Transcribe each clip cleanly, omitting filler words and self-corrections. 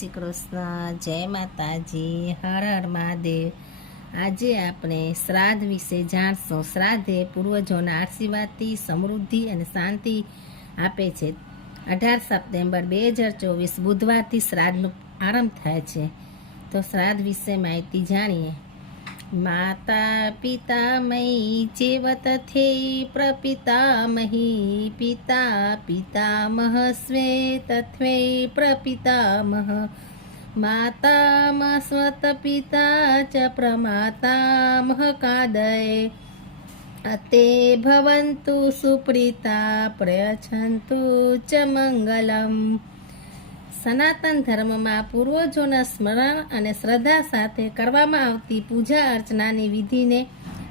શ્રી કૃષ્ણ, જય માતાજી, હર હર મહાદેવ। આજે આપણે શ્રાદ્ધ વિશે જાણશું। શ્રાદ્ધ એ પૂર્વજોના આશીર્વાદથી સમૃદ્ધિ અને શાંતિ આપે છે। 18 સપ્ટેમ્બર 2024 બુધવારથી શ્રાદ્ધનો આરંભ થાય છે। તો શ્રાદ્ધ વિશે માહિતી જાણીએ। માતા પિતામયી ચેવ તથે પ્રપિતામહી પિતા પિતામહ સ્વે તથ્વે પ્રપિતામહ માતામહ સ્વત પિતા ચ પ્રમાતામહ કાદય અતે ભવન્તુ સુપ્રીતા પ્રયચ્છન્તુ ચ મંગલમ। સનાતન ધર્મમાં પૂર્વજોના સ્મરણ અને શ્રદ્ધા સાથે કરવામાં આવતી પૂજા અર્ચનાની વિધિને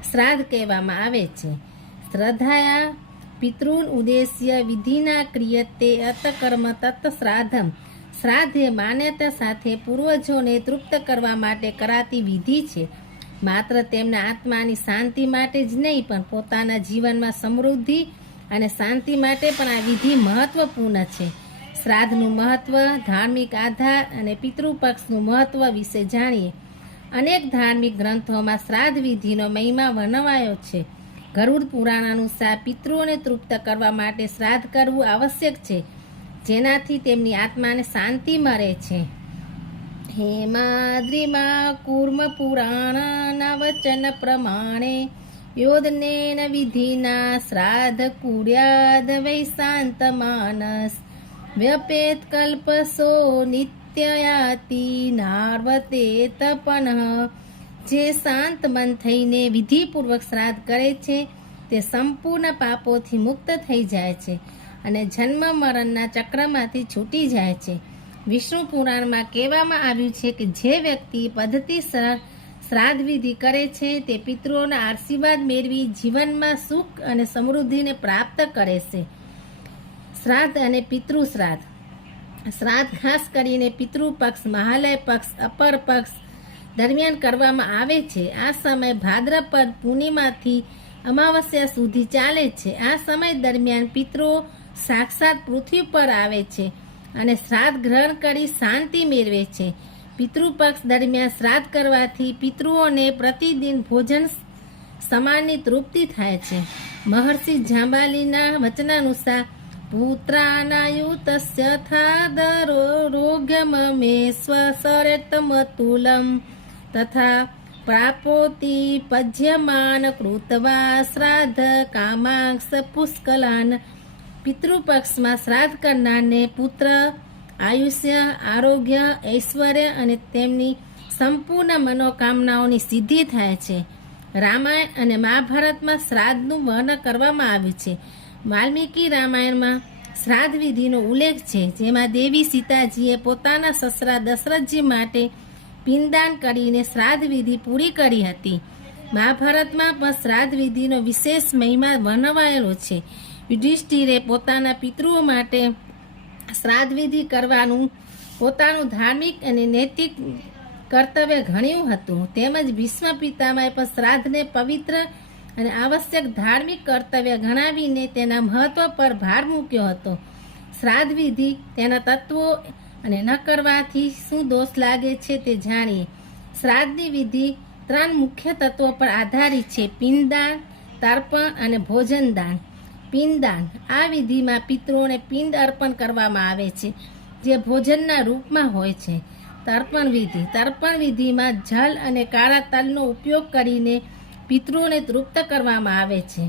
શ્રાદ્ધ કહેવામાં આવે છે। શ્રદ્ધાયા પિતૃન ઉદ્દેશ્ય વિધિના ક્રિયતે અતકર્મ તત્ શ્રાદ્ધમ। શ્રાદ્ધ એ માન્યતા સાથે પૂર્વજોને તૃપ્ત કરવા માટે કરાતી વિધિ છે। માત્ર તેમના આત્માની શાંતિ માટે જ નહીં, પણ પોતાના જીવનમાં સમૃદ્ધિ અને શાંતિ માટે પણ આ વિધિ મહત્વપૂર્ણ છે। શ્રાદ્ધનું મહત્વ, ધાર્મિક આધાર અને પિતૃપક્ષનું મહત્વ વિશે જાણીએ। અનેક ધાર્મિક ગ્રંથોમાં શ્રાદ્ધ વિધિનો મહિમા વર્ણવાયો છે। ગરુડ પુરાણ અનુસાર પિતૃઓને તૃપ્ત કરવા માટે શ્રાદ્ધ કરવું આવશ્યક છે, જેનાથી તેમની આત્માને શાંતિ મળે છે। હેમાદ્રિમા કુર્મ પુરાણના વચન પ્રમાણે યોદનેન વિધિના શ્રાદ્ધ કુર્યાદ વૈ શાંત માનસ વ્યપેત કલ્પસો નિત્યયાતિ નાર્વતે તપનઃ। જે શાંત મન થઈને વિધિપૂર્વક શ્રાદ્ધ કરે છે તે સંપૂર્ણ પાપોથી મુક્ત થઈ જાય છે અને જન્મ મરણના ચક્રમાંથી છૂટી જાય છે। વિષ્ણુ પુરાણમાં કહેવામાં આવ્યું છે કે જે વ્યક્તિ પદ્ધતિસર શ્રાદ્ધ વિધિ કરે છે તે પિતૃઓના આશીર્વાદ મેળવી જીવનમાં સુખ અને સમૃદ્ધિને પ્રાપ્ત કરે છે। શ્રાદ્ધ અને પિતૃ શ્રાદ્ધ। શ્રાદ્ધ ખાસ કરીને પિતૃ પક્ષ, મહાલય પક્ષ, અપર પક્ષ દરમિયાન કરવામાં આવે છે। આ સમય ભાદ્રપદ પૂર્ણિમાથી અમાવસ્યા સુધી ચાલે છે। આ સમય દરમિયાન પિતૃઓ સાક્ષાત પૃથ્વી પર આવે છે અને શ્રાદ્ધ ગ્રહણ કરી શાંતિ મેળવે છે। પિતૃપક્ષ દરમિયાન શ્રાદ્ધ કરવાથી પિતૃઓને પ્રતિદિન ભોજન સમાનની તૃપ્તિ થાય છે। મહર્ષિ જાંબાલીના વચનાનુસાર પુત્રાનાયુતસ્ય થાદરોગ્યમેશ્વસરેતમતુલમ તથા પ્રાપોતિ પજ્યમાન કૃત્વા શ્રાદ્ધ કામાંક્ષ પુષ્કલાન। પિતૃપક્ષમાં શ્રાદ્ધ કરનારને પુત્ર, આયુષ્ય, આરોગ્ય, ઐશ્વર્ય અને તેમની સંપૂર્ણ મનોકામનાઓની સિદ્ધિ થાય છે। રામાયણ અને મહાભારતમાં શ્રાદ્ધનું વર્ણન કરવામાં આવ્યું છે। વાલ્મીકી રામાયણમાં શ્રાદ્ધ વિધિનો ઉલ્લેખ છે, જેમાં દેવી સીતાજીએ પોતાના સસરા દશરથજી માટે પિંડદાન કરીને શ્રાદ્ધ વિધિ પૂરી કરી હતી। મહાભારતમાં પણ શ્રાદ્ધ વિધિનો વિશેષ મહિમા વર્ણવાયેલો છે। યુધિષ્ઠિરે પોતાના પિતૃઓ માટે શ્રાદ્ધ વિધિ કરવાનું પોતાનું ધાર્મિક અને નૈતિક કર્તવ્ય ગણ્યું હતું। તેમજ ભીષ્મ પિતામહે પણ શ્રાદ્ધને પવિત્ર અને આવશ્યક ધાર્મિક કર્તવ્ય ગણાવીને તેના મહત્વ પર ભાર મૂક્યો હતો। શ્રાદ્ધ વિધિ, તેના તત્વો અને ન કરવાથી શું દોષ લાગે છે તે જાણીએ। શ્રાદ્ધની વિધિ 3 મુખ્ય તત્વો પર આધારિત છે: પિંડદાન, તર્પણ અને ભોજનદાન। પિંડદાન: આ વિધિમાં પિતૃઓને પિંડ અર્પણ કરવામાં આવે છે, જે ભોજનના રૂપમાં હોય છે। તર્પણ વિધિ: તર્પણ વિધિમાં જલ અને કાળા તલનો ઉપયોગ કરીને પિતૃઓને તૃપ્ત કરવામાં આવે છે।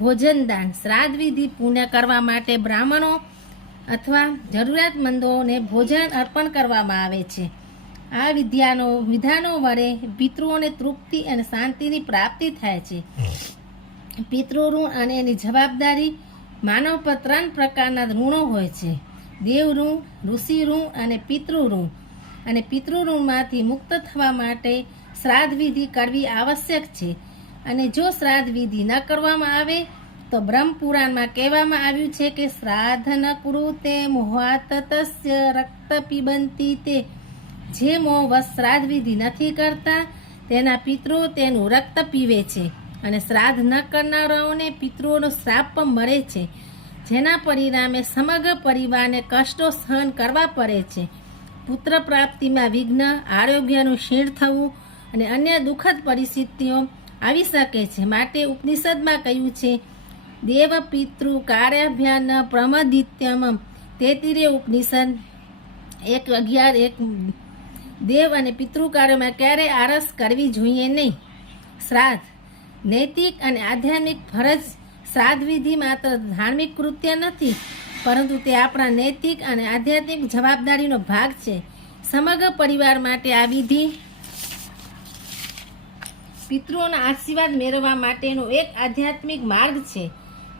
ભોજનદાન: શ્રાદ્ધ વિધિ પૂર્ણ કરવા માટે બ્રાહ્મણો અથવા જરૂરિયાતમંદોને ભોજન અર્પણ કરવામાં આવે છે। આ વિધાનો વડે પિતૃઓને તૃપ્તિ અને શાંતિની પ્રાપ્તિ થાય છે। પિતૃ ઋણ અને એની જવાબદારી। માનવ પર 3 પ્રકારના ઋણો હોય છે: દેવ ઋણ, ઋષિ ઋણ અને પિતૃ ઋણ। અને પિતૃ ઋણમાંથી મુક્ત થવા માટે શ્રાદ્ધ વિધિ કરવી આવશ્યક છે। અને જો શ્રાદ્ધ વિધિ ન કરવામાં આવે તો બ્રહ્મપુરાણમાં કહેવામાં આવ્યું છે કે શ્રાદ્ધ ન કુરુતે મોહાત તસ્ય રક્ત પિબંતી તે। જે મોહવશ શ્રાદ્ધ વિધિ નથી કરતા તેના પિતૃઓ તેનું રક્ત પીવે છે અને શ્રાદ્ધ ન કરનારાઓને પિતૃઓનો શ્રાપ પણ મળે છે, જેના પરિણામે સમગ્ર પરિવારને કષ્ટો સહન કરવા પડે છે। પુત્ર પ્રાપ્તિમાં વિઘ્ન, આરોગ્યનું ક્ષીણ થવું અને અન્ય દુઃખદ પરિસ્થિતિઓ આવી શકે છે. માટે ઉપનિષદમાં કહ્યું છે, દેવ પિતૃ કાર્યાભ્યાન પ્રમદિત્યમ. તેતીરે ઉપનિષદ 1:11. દેવ અને પિતૃ કાર્યોમાં ક્યારેય આળસ કરવી જોઈએ નહીં. શ્રાદ્ધ નૈતિક અને આધ્યાત્મિક ફરજ. શ્રાદ્ધ વિધિ માત્ર ધાર્મિક કૃત્ય નથી, પરંતુ તે આપણા નૈતિક અને આધ્યાત્મિક જવાબદારીનો ભાગ છે. સમગ્ર પરિવાર માટે આ વિધિ પિતૃઓના આશીર્વાદ મેળવવા માટેનો એક આધ્યાત્મિક માર્ગ છે.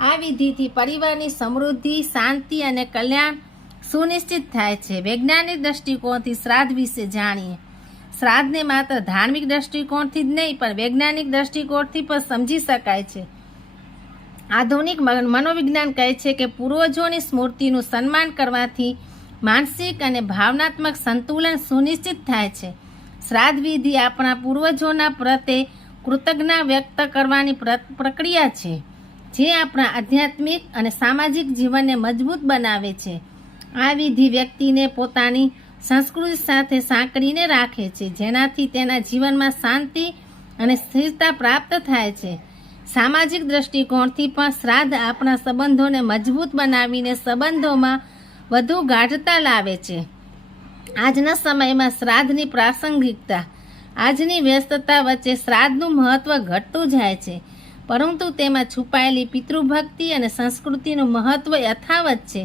આ વિધિથી પરિવારની સમૃદ્ધિ, શાંતિ અને કલ્યાણ સુનિશ્ચિત થાય છે. વૈજ્ઞાનિક દ્રષ્ટિકોણથી શ્રાદ્ધ વિશે જાણીએ. શ્રાદ્ધને માત્ર ધાર્મિક દ્રષ્ટિકોણથી જ નહીં, પણ વૈજ્ઞાનિક દ્રષ્ટિકોણથી પણ સમજી શકાય છે. આધુનિક મનોવિજ્ઞાન કહે છે કે પૂર્વજોની સ્મૃતિનું સન્માન કરવાથી માનસિક અને ભાવનાત્મક સંતુલન સુનિશ્ચિત થાય છે. શ્રાદ્ધ વિધિ આપણા પૂર્વજોના પ્રત્યે કૃતજ્ઞતા વ્યક્ત કરવાની પ્રક્રિયા છે, જે આપણા આધ્યાત્મિક અને સામાજિક જીવનને મજબૂત બનાવે છે. આ વિધિ વ્યક્તિને પોતાની સંસ્કૃતિ સાથે સાંકળીને રાખે છે, જેનાથી તેના જીવનમાં શાંતિ અને સ્થિરતા પ્રાપ્ત થાય છે. સામાજિક દ્રષ્ટિકોણથી પણ શ્રાદ્ધ આપણા સંબંધોને મજબૂત બનાવીને સંબંધોમાં વધુ ગાઢતા લાવે છે. આજના સમયમાં શ્રાદ્ધની પ્રાસંગિકતા. આજની વ્યસ્તતા વચ્ચે શ્રાદ્ધનું મહત્વ ઘટતું જાય છે, પરંતુ તેમાં છુપાયેલી પિતૃભક્તિ અને સંસ્કૃતિનું મહત્વ યથાવત છે.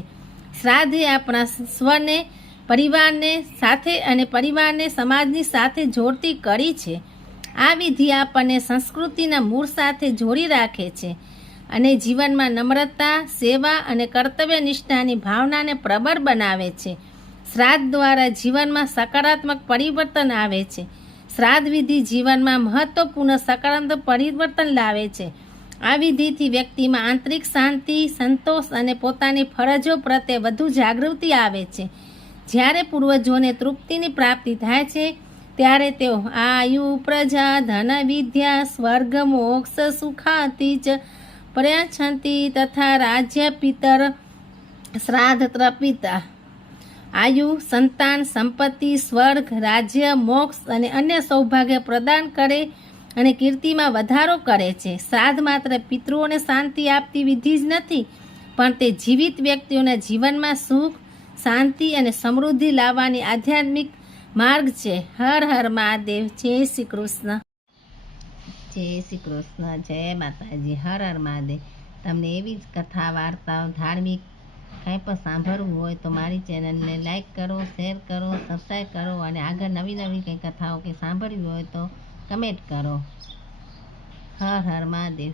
શ્રાદ્ધ એ આપણા સ્વને, પરિવારને સાથે અને પરિવારને સમાજની સાથે જોડતી કડી છે. આ વિધિ આપણને સંસ્કૃતિના મૂળ સાથે જોડી રાખે છે અને જીવનમાં નમ્રતા, સેવા અને કર્તવ્યનિષ્ઠાની ભાવનાને પ્રબળ બનાવે છે. શ્રાદ્ધ દ્વારા જીવનમાં સકારાત્મક પરિવર્તન આવે છે. શ્રાદ્ધ વિધિ જીવનમાં મહત્વપૂર્ણ સકારાત્મક પરિવર્તન લાવે છે. આ વિધિથી વ્યક્તિમાં આંતરિક શાંતિ, સંતોષ અને પોતાની ફરજો પ્રત્યે વધુ જાગૃતિ આવે છે. જ્યારે પૂર્વજોને તૃપ્તિની પ્રાપ્તિ થાય છે, ત્યારે તેઓ આયુ, પ્રજા, ધન, વિદ્યા, સ્વર્ગ, મોક્ષ, સુખાતિ ચ પ્રયચ્છન્તિ તથા રાજ્ય પિતર શ્રાદ્ધ તર્પિતા. આયુ, સંતાન, સંપત્તિ, સ્વર્ગ, રાજ્ય, મોક્ષ અને અન્ય સૌભાગ્ય પ્રદાન કરે અને કીર્તિમાં વધારો કરે છે. શ્રાદ્ધ માત્ર પિતૃઓને શાંતિ આપતી વિધિ જ નથી, પણ તે જીવિત વ્યક્તિઓના જીવનમાં સુખ, શાંતિ અને સમૃદ્ધિ લાવવાની આધ્યાત્મિક માર્ગ છે. હર હર મહાદેવ. જય શ્રી કૃષ્ણ. જય શ્રી કૃષ્ણ. જય માતાજી. હર હર મહાદેવ. તમને એવી જ કથા, વાર્તાઓ, ધાર્મિક કંઈ પણ સાંભળવું હોય તો મારી ચેનલને લાઈક કરો, શેર કરો, સબસ્ક્રાઈબ કરો અને આગળ નવી નવી કંઈ કથાઓ કે સાંભળવી હોય તો કમેન્ટ કરો. હર હર મહાદેવ.